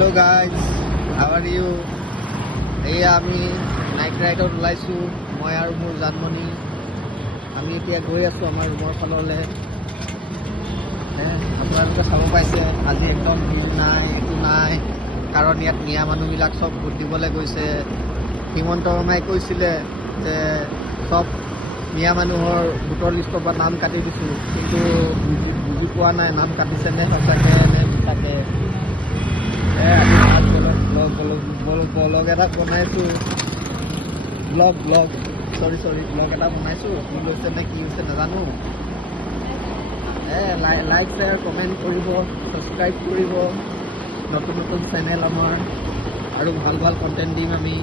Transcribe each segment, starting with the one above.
Hello guys, how are you? एया আমি night ৰাইডত ওলাইছোঁ, মই আৰু মোৰ জানমণি। আমি এতিয়া গৈ আছোঁ আমাৰ ৰুমৰ ফাললৈ। আপোনালোকে চাব পাইছে, আজি একদম ভিৰ নাই, একো নাই, কাৰণ ইয়াত মিয়া মানুহবিলাক চব ভোট দিবলৈ গৈছে। হিমন্ত শৰ্মাই কৈছিলে যে চব মিয়া মানুহৰ ভোটৰ লিষ্টৰ পৰা নাম কাটি দিছোঁ, কিন্তু বুজি পোৱা নাই নাম কাটিছে নে সঁচাকৈ নে মিছাকৈ। আজি ব্লগ এটা বনাইছোঁ, ব্লগ এটা বনাইছোঁ। কি হৈছে নে কি হৈছে নাজানো। লাইক শ্বেয়াৰ কমেণ্ট কৰিব, ছাবস্ক্ৰাইব কৰিব। নতুন নতুন চেনেল আমাৰ, আৰু ভাল ভাল কণ্টেণ্ট দিম আমি।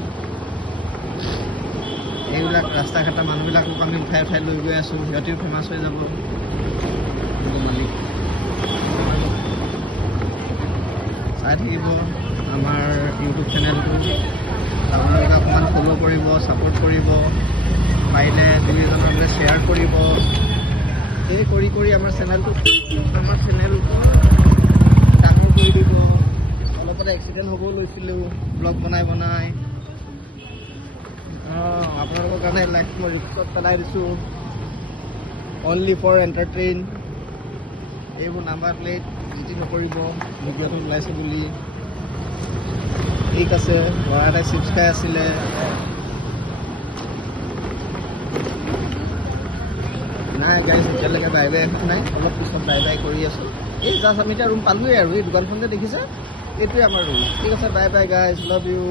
এইবিলাক ৰাস্তা ঘাটৰ মানুহবিলাকক আমি উঠাই লৈ গৈ আছোঁ, সিহঁতেও ফেমাছ হৈ যাব। মালিক চাই থাকিব আমাৰ ইউটিউব চেনেলটো, আপোনালোকে অকণমান ফ'ল' কৰিব, ছাপোৰ্ট কৰিব, পাৰিলে দুই এজনলৈ শ্বেয়াৰ কৰিব। এই কৰি আমাৰ চেনেলটো ডাঙৰ কৰি দিব। অলপতে এক্সিডেণ্ট হ'ব লৈছিলোঁ ব্লগ বনাই আপোনালোকৰ কাৰণে লাইক মই ৰিক্সত পেলাই দিছোঁ। Only for entertain. এইবোৰ নাম্বাৰ প্লেট যি নকৰিব ভিডিঅ'টো ওলাইছে বুলি। ঠিক আছে, ল'ৰা এটাই চিপছ খাই আছিলে। নাই গাড়ী এতিয়ালৈকে বাই বাই এখন নাই, অলপ পিছত বাই বাই কৰি আছোঁ। এই জাষ্ট আমি এতিয়া ৰুম পালোঁৱেই, আৰু এই দোকানখন যে দেখিছে এইটোৱে আমাৰ ৰুম। ঠিক আছে, bye bye guys, love you.